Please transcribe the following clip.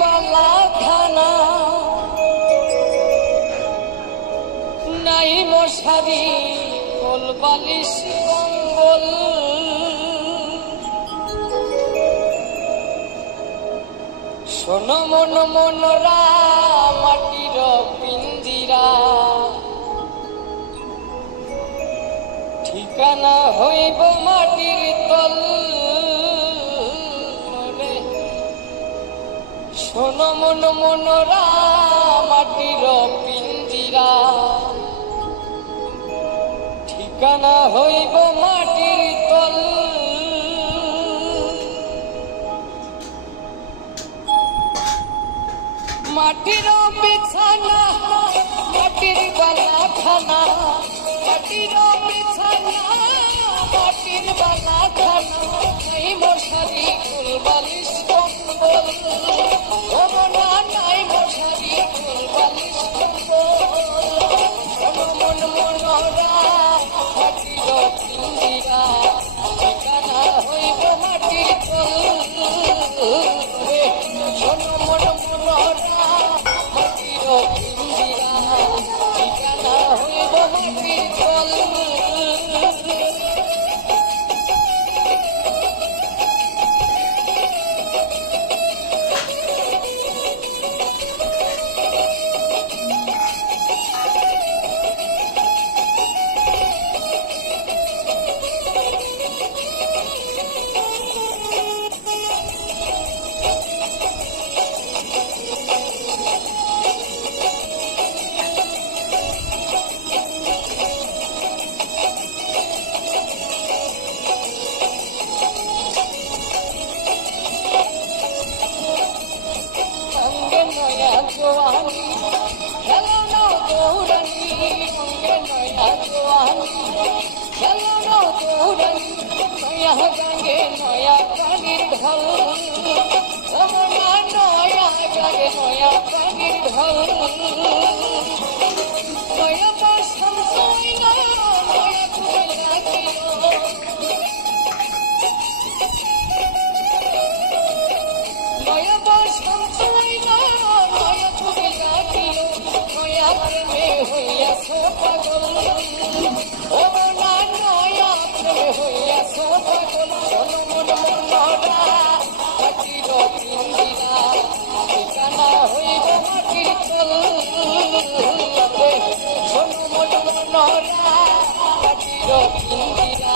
বালা খানা নাই মশারি কোল বালিশ কম্বল শোনো মন মনরা মাটির পিঞ্জিরা ঠিকানা হইব মাটির তল শোনো মন মনরা মাটির পিঞ্জিরা ঠিকানা হইব মাটির তল মাটির বিছানা মাটির বালা খানা মাটির বিছানা মাটির বালা খানা নাই মশারি কোল বালিশ কম্বল না নাই মশারি কোল বালিশ কম্বল মন মনরা মাটির পিঞ্জিরা ঠিকানা হইব মাটির তল শোনো মন মনরা মাটির পিঞ্জিরা ঠিকানা হইব মাটির তল জোয়ানি খেলো না দৌড়ানি অঙ্গে নয়া জোয়ানি খেলো না দৌড়ানি নয়া গাঙ্গে নয়া পানির ঢল রমনা নয়া গাঙ্গে নয়া পানির ঢল নয়া বাসম সই না নয়া ফুল রাখিল নয়া বাসম সই না প্রেমে হইয়াছ পাগল ও না নয়া প্রেমে হইয়াছ পাগল শোনো মন মনরা মাটির পিঞ্জিরা ঠিকানা হইব মাটির তল শোনো মন মনরা মাটির পিঞ্জিরা